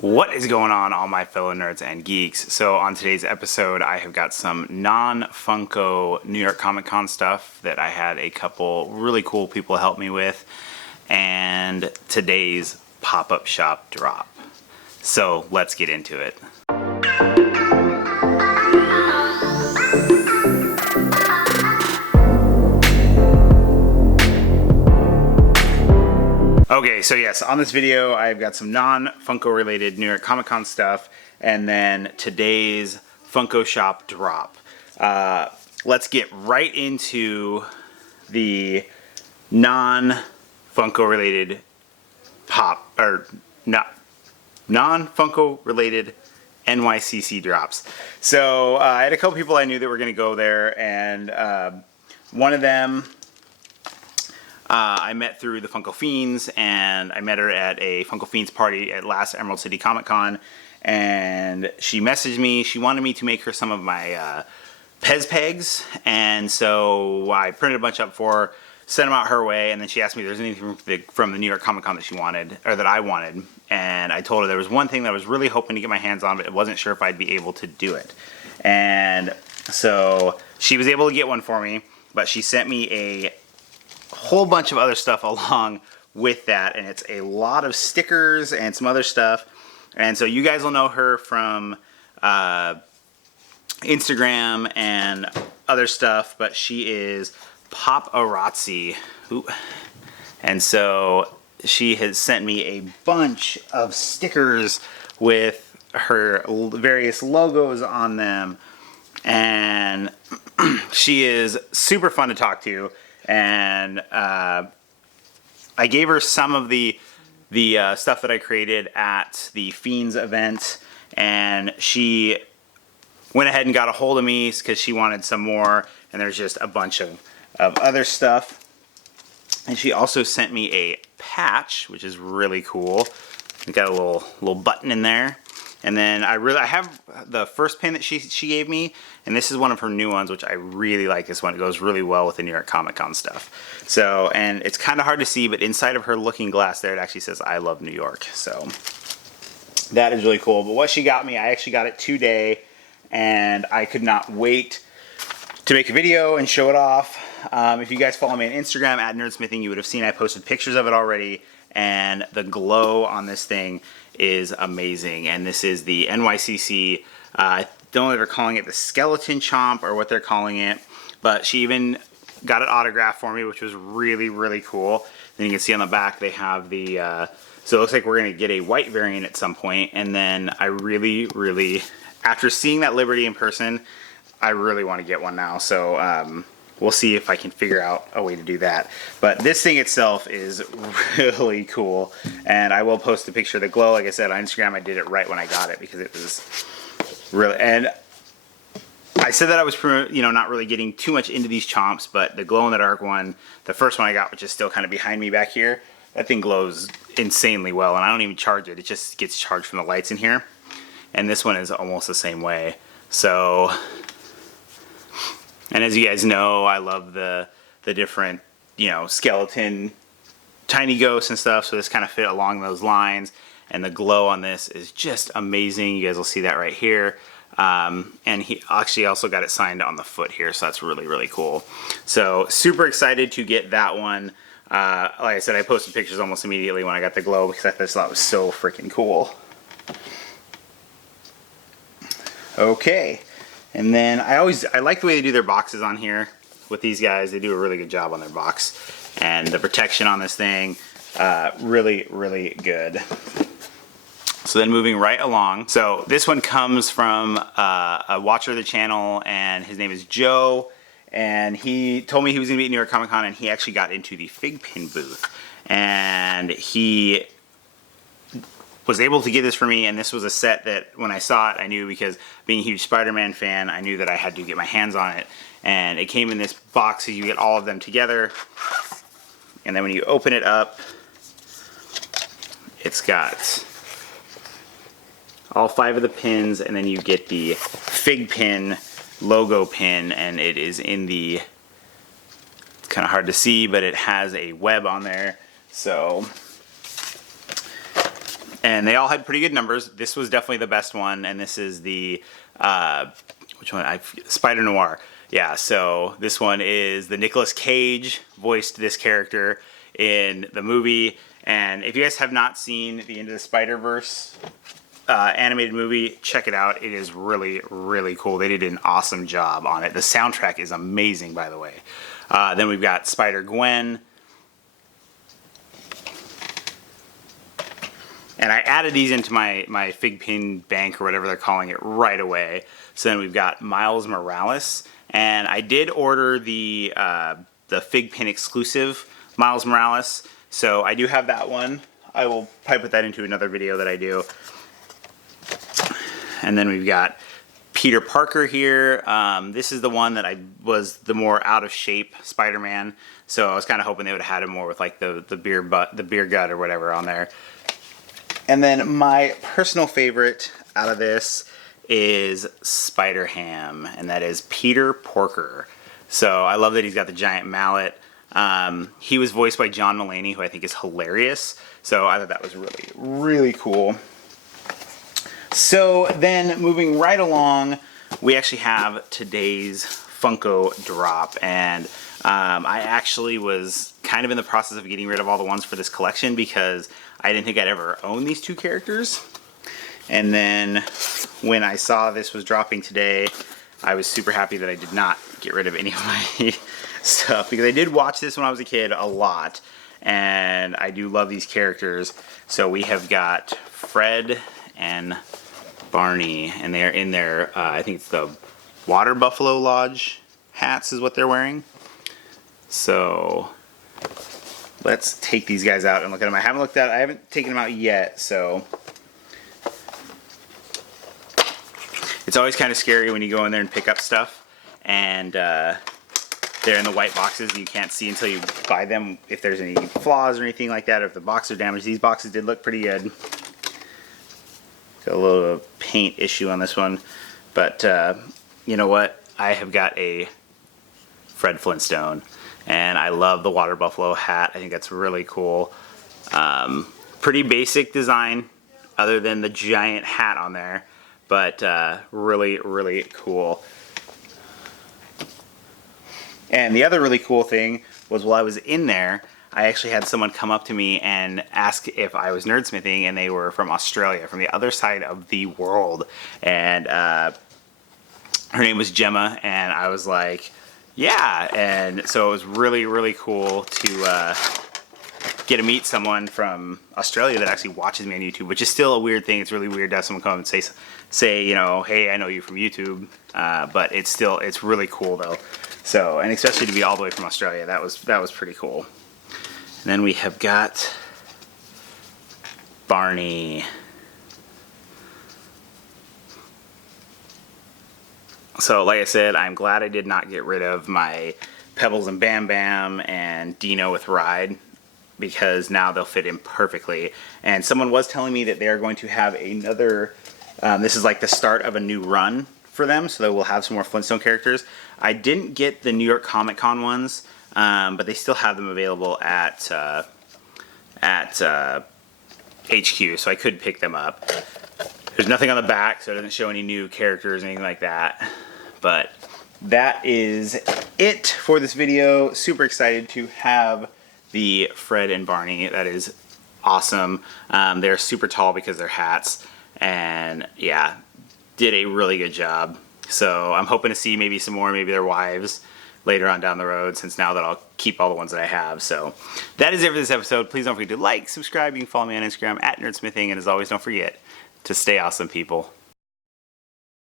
What is going on, all my fellow nerds and geeks? So on today's episode, I have got some non-Funko New York Comic Con stuff that I had a couple really cool people help me with, and today's pop-up shop drop. So let's get into it. Okay, so yes, on this video, I've got some non-Funko related New York Comic Con stuff, and then today's Funko Shop drop. Let's get right into the non-Funko related non-Funko related NYCC drops. So I had a couple people I knew that were going to go there, and one of them I met through the Funko Fiends, and I met her at a Funko Fiends party at last Emerald City Comic Con, and she messaged me. She wanted me to make her some of my Pez pegs, and so I printed a bunch up for her, sent them out her way, and then she asked me if there's anything from the New York Comic Con that she wanted, or that I wanted, and I told her there was one thing that I was really hoping to get my hands on, but I wasn't sure if I'd be able to do it. And so she was able to get one for me, but she sent me a whole bunch of other stuff along with that, and it's a lot of stickers and some other stuff. And so you guys will know her from Instagram and other stuff, but she is Paparazzi. Ooh. And so she has sent me a bunch of stickers with her various logos on them, and she is super fun to talk to. And I gave her some of the stuff that I created at the Fiends event, and she went ahead and got a hold of me because she wanted some more, and there's just a bunch of other stuff. And she also sent me a patch, which is really cool. It got a little button in there. And then I have the first pin that she gave me, and this is one of her new ones, which I really like. This one, it goes really well with the New York Comic Con stuff. So, and it's kind of hard to see, but inside of her looking glass there, it actually says "I love New York." So that is really cool. But what she got me, I actually got it today, and I could not wait to make a video and show it off. If you guys follow me on Instagram at NerdSmithing, you would have seen I posted pictures of it already, and the glow on this thing is amazing. And this is the NYCC. I don't know if they're calling it the skeleton chomp or what they're calling it, but she even got it autographed for me, which was really, really cool. Then you can see on the back they have the so it looks like we're gonna get a white variant at some point. And then I really, after seeing that Liberty in person, I really want to get one now. So we'll see if I can figure out a way to do that. But this thing itself is really cool, and I will post a picture of the glow. Like I said, on Instagram, I did it right when I got it because it was really, and I said that I was, not really getting too much into these chomps, but the glow in the dark one, the first one I got, which is still kind of behind me back here, that thing glows insanely well, and I don't even charge it. It just gets charged from the lights in here. And this one is almost the same way. So, and as you guys know, I love the different, skeleton, tiny ghosts and stuff, so this kind of fit along those lines. And the glow on this is just amazing. You guys will see that right here. And he actually also got it signed on the foot here, so that's really, really cool. So super excited to get that one. Like I said, I posted pictures almost immediately when I got the glow because I just thought it was so freaking cool. Okay. And then I like the way they do their boxes on here with these guys. They do a really good job on their box. And the protection on this thing, really, really good. So then moving right along. So this one comes from a watcher of the channel, and his name is Joe. And he told me he was going to be at New York Comic Con, and he actually got into the FigPin booth. And he was able to get this for me, and this was a set that when I saw it, I knew, because being a huge Spider-Man fan, I knew that I had to get my hands on it. And it came in this box, so you get all of them together. And then when you open it up, it's got all 5 of the pins, and then you get the FigPin logo pin, and it is in the, it's kind of hard to see, but it has a web on there. So And they all had pretty good numbers. This was definitely the best one, and this is the, which one? Spider Noir. Yeah, so this one is the Nicolas Cage voiced this character in the movie. And if you guys have not seen the Into the Spider-Verse animated movie, check it out. It is really, really cool. They did an awesome job on it. The soundtrack is amazing, by the way. Then we've got Spider-Gwen. And I added these into my FigPin bank or whatever they're calling it right away. So then we've got Miles Morales. And I did order the FigPin exclusive Miles Morales. So I do have that one. I will probably put that into another video that I do. And then we've got Peter Parker here. This is the one that I was the more out of shape Spider-Man. So I was kind of hoping they would have had him more with like the beer gut or whatever on there. And then my personal favorite out of this is Spider-Ham, and that is Peter Porker. So I love that he's got the giant mallet. He was voiced by John Mulaney, who I think is hilarious. So I thought that was really, really cool. So then moving right along, we actually have today's Funko drop. And I actually was kind of in the process of getting rid of all the ones for this collection because I didn't think I'd ever own these two characters. And then when I saw this was dropping today, I was super happy that I did not get rid of any of my stuff because I did watch this when I was a kid a lot. And I do love these characters. So we have got Fred and Barney, and they're in their, I think it's the Water Buffalo Lodge hats is what they're wearing. So let's take these guys out and look at them. I haven't taken them out yet, so it's always kind of scary when you go in there and pick up stuff and they're in the white boxes and you can't see until you buy them if there's any flaws or anything like that, or if the boxes are damaged. These boxes did look pretty good. Got a little paint issue on this one, but you know what? I have got a Fred Flintstone, and I love the Water Buffalo hat. I think that's really cool. Pretty basic design, other than the giant hat on there, but really, really cool. And the other really cool thing was while I was in there, I actually had someone come up to me and ask if I was nerdsmithing, and they were from Australia, from the other side of the world. And her name was Gemma, and I was like, yeah. And so it was really, really cool to get to meet someone from Australia that actually watches me on YouTube, which is still a weird thing. It's really weird to have someone come and say, you know, hey, I know you from YouTube. But it's really cool though. So, and especially to be all the way from Australia, that was pretty cool. And then we have got Barney. So, like I said, I'm glad I did not get rid of my Pebbles and Bam Bam and Dino with Ride, because now they'll fit in perfectly. And someone was telling me that they are going to have another, this is like the start of a new run for them, so they will have some more Flintstone characters. I didn't get the New York Comic Con ones, but they still have them available at HQ, so I could pick them up. There's nothing on the back, so it doesn't show any new characters or anything like that. But that is it for this video. Super excited to have the Fred and Barney. That is awesome. They're super tall because they're hats, and yeah, did a really good job. So I'm hoping to see maybe some more, maybe their wives later on down the road, since now that I'll keep all the ones that I have. So that is it for this episode. Please don't forget to like, subscribe. You can follow me on Instagram at NerdSmithing, and as always, don't forget to stay awesome, people.